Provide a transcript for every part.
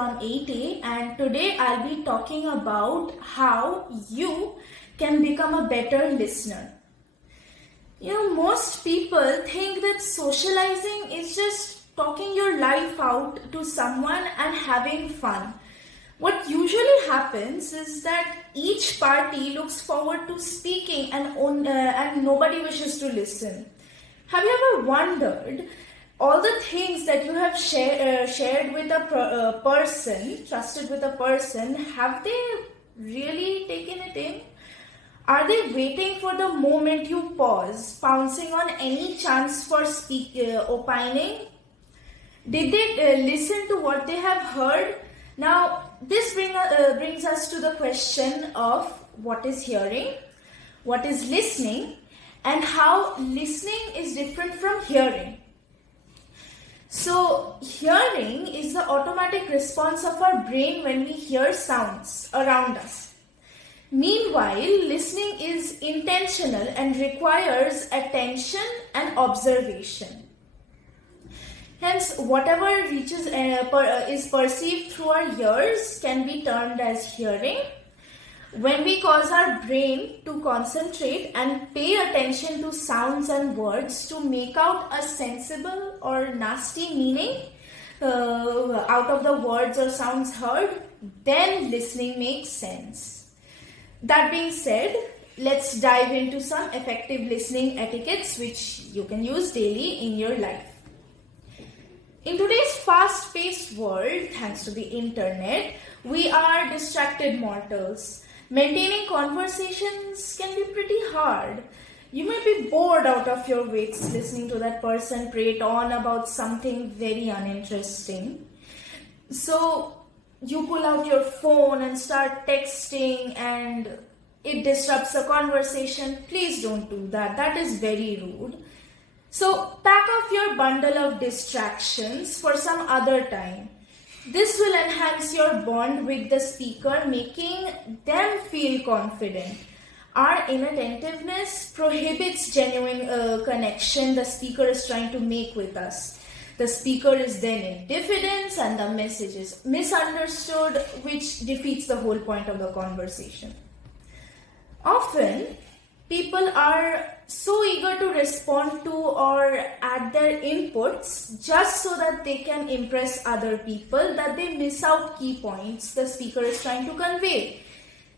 from 8A, and today I'll be talking about how you can become a better listener. Most people think that socializing is just talking your life out to someone and having fun. What usually happens is that each party looks forward to speaking and nobody wishes to listen. Have you ever wondered all the things that you have shared with a person, trusted with a person, have they really taken it in? Are they waiting for the moment you pause, pouncing on any chance for opining? Did they listen to what they have heard? Now, this brings us to the question of what is hearing, what is listening, and how listening is different from hearing. So, hearing is the automatic response of our brain when we hear sounds around us. Meanwhile, listening is intentional and requires attention and observation. Hence, whatever is perceived through our ears can be termed as hearing. When we cause our brain to concentrate and pay attention to sounds and words to make out a sensible or nasty meaning out of the words or sounds heard, then listening makes sense. That being said, let's dive into some effective listening etiquettes which you can use daily in your life. In today's fast-paced world, thanks to the internet, we are distracted mortals. Maintaining conversations can be pretty hard. You may be bored out of your wits listening to that person prate on about something very uninteresting. So you pull out your phone and start texting and it disrupts the conversation. Please don't do that. That is very rude. So pack off your bundle of distractions for some other time. This will enhance your bond with the speaker, making them feel confident. Our inattentiveness prohibits genuine connection the speaker is trying to make with us. The speaker is then in diffidence and the message is misunderstood, which defeats the whole point of the conversation. Often, people are so eager to respond to or add their inputs just so that they can impress other people that they miss out key points the speaker is trying to convey.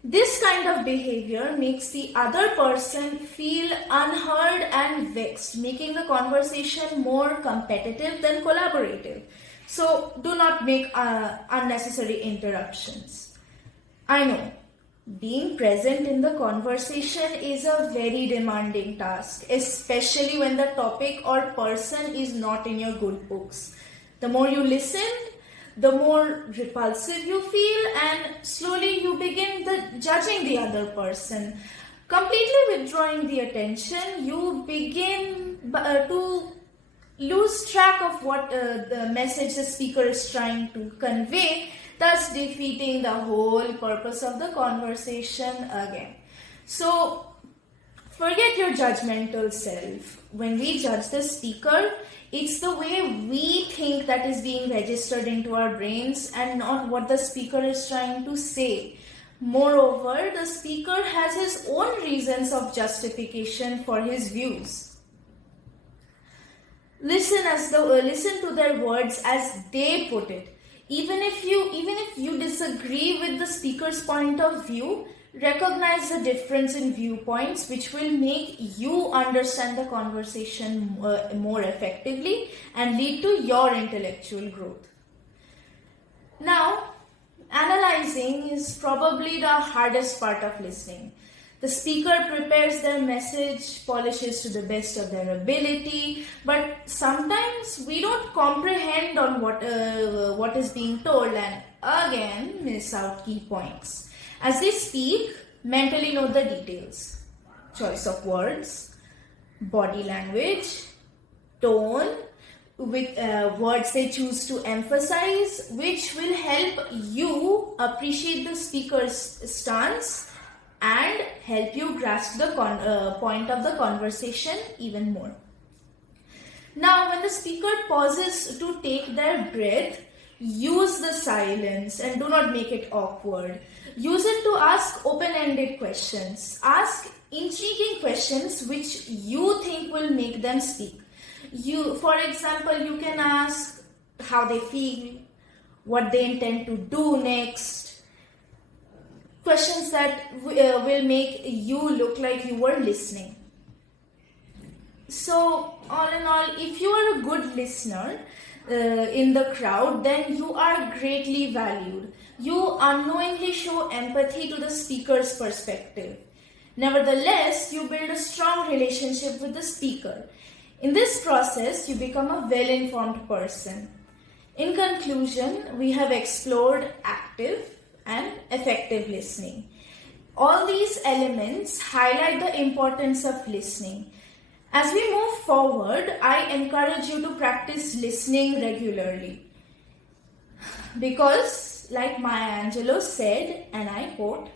This kind of behavior makes the other person feel unheard and vexed, making the conversation more competitive than collaborative. So do not make unnecessary interruptions. I know, being present in the conversation is a very demanding task, especially when the topic or person is not in your good books. The more you listen, the more repulsive you feel, and slowly you begin judging the other person. Completely withdrawing the attention, you begin to lose track of what the message the speaker is trying to convey, thus defeating the whole purpose of the conversation again. So, forget your judgmental self. When we judge the speaker, it's the way we think that is being registered into our brains and not what the speaker is trying to say. Moreover, the speaker has his own reasons of justification for his views. Listen to their words as they put it. Even if you disagree with the speaker's point of view, recognize the difference in viewpoints, which will make you understand the conversation more effectively and lead to your intellectual growth. Now, analyzing is probably the hardest part of listening. The speaker prepares their message, polishes to the best of their ability, but sometimes we don't comprehend on what is being told and again miss out key points. As they speak, mentally note the details: choice of words, body language, tone, with words they choose to emphasize, which will help you appreciate the speaker's stance and help you grasp the point of the conversation even more. Now, when the speaker pauses to take their breath, Use the silence and do not make it awkward. Use it to ask open-ended questions. Ask intriguing questions which you think will make them speak. For example, you can ask how they feel, what they intend to do next. Questions that will make you look like you were listening. So, all in all, if you are a good listener in the crowd, then you are greatly valued. You unknowingly show empathy to the speaker's perspective. Nevertheless, you build a strong relationship with the speaker. In this process, you become a well-informed person. In conclusion, we have explored active and effective listening. All these elements highlight the importance of listening. As we move forward, I encourage you to practice listening regularly. Because, like Maya Angelou said, and I quote,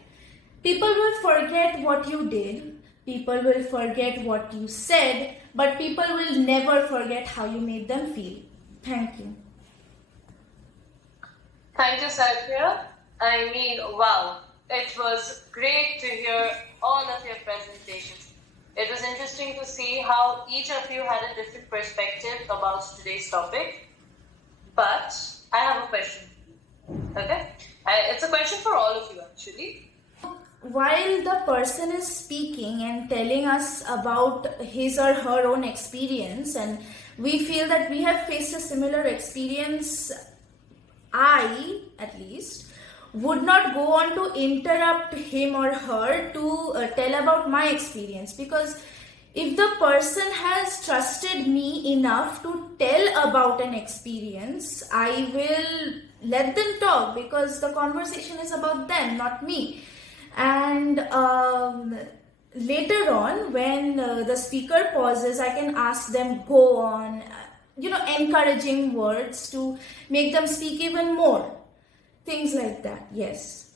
people will forget what you did, people will forget what you said, but people will never forget how you made them feel. Thank you. Thank you, Sarkya. I mean, wow, it was great to hear all of your presentations. It was interesting to see how each of you had a different perspective about today's topic. But I have a question. Okay? It's a question for all of you, actually. While the person is speaking and telling us about his or her own experience, and we feel that we have faced a similar experience, I, at least, would not go on to interrupt him or her to tell about my experience, because if the person has trusted me enough to tell about an experience, I will let them talk, because the conversation is about them, not me. And later on, when the speaker pauses, I can ask them, go on, encouraging words to make them speak even more. Things like that, yes.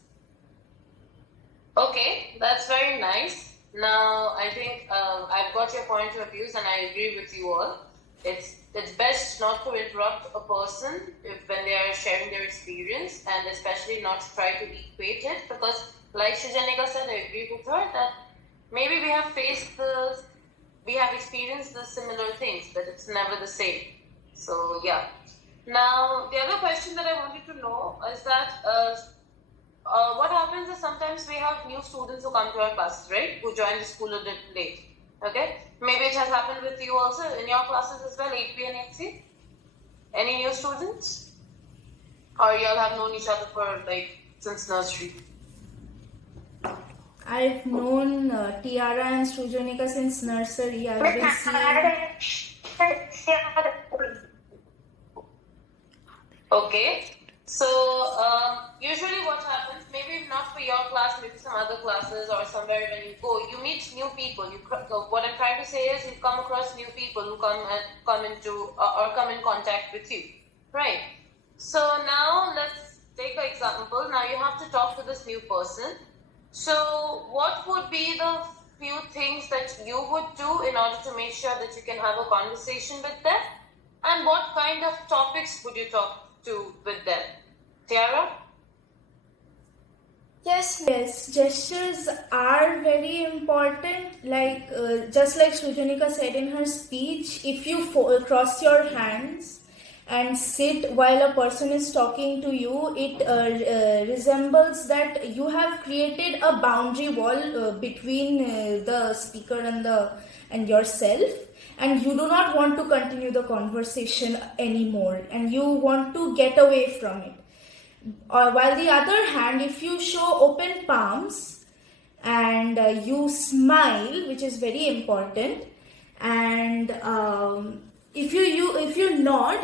Okay, that's very nice. Now, I think I've got your point of views and I agree with you all. It's best not to interrupt a person when they are sharing their experience, and especially not to try to equate it, because like Shujanika said, I agree with her that maybe we have experienced the similar things, but it's never the same. So yeah. Now, the other question that I wanted to know is that what happens is sometimes we have new students who come to our classes, right? Who join the school a little late. Okay? Maybe it has happened with you also in your classes as well, 8B and 8C. Any new students? Or y'all have known each other for since nursery? I've known Tiara and Srujanika since nursery. I've been seeing... Okay, so usually what happens, maybe not for your class, maybe some other classes or somewhere when you go, you meet new people. What I'm trying to say is you come across new people who come in contact with you, right? So now let's take an example. Now you have to talk to this new person. So what would be the few things that you would do in order to make sure that you can have a conversation with them? And what kind of topics would you talk to with them? Tiara? Yes, gestures are very important. Just like Srujanika said in her speech, if you cross your hands and sit while a person is talking to you, it resembles that you have created a boundary wall between the speaker and yourself, and you do not want to continue the conversation anymore, and you want to get away from it. While the other hand, if you show open palms and you smile, which is very important, and if you nod,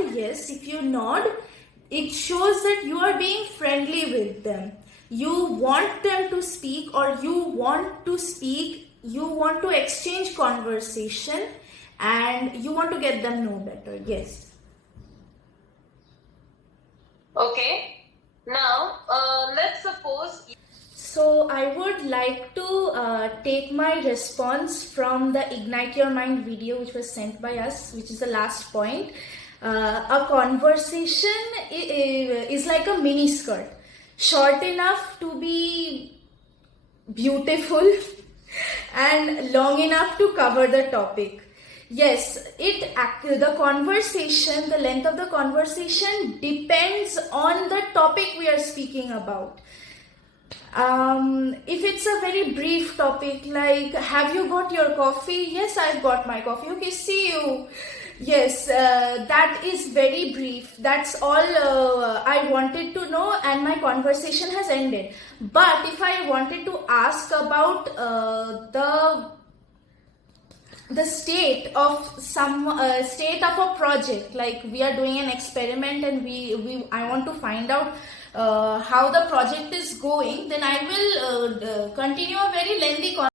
it shows that you are being friendly with them. You want them to speak, or you want to exchange conversation, and you want to get them know better. Yes. Okay. Now, let's suppose... So, I would like to take my response from the Ignite Your Mind video which was sent by us, which is the last point. A conversation is like a mini skirt, short enough to be beautiful and long enough to cover the topic. Yes, the conversation, the length of the conversation depends on the topic we are speaking about. If it's a very brief topic like, have you got your coffee? Yes, I've got my coffee. Okay, see you. Yes, that is very brief. That's all I wanted to know, and my conversation has ended. But if I wanted to ask about the state of state of a project, like we are doing an experiment and I want to find out how the project is going, then I will continue a very lengthy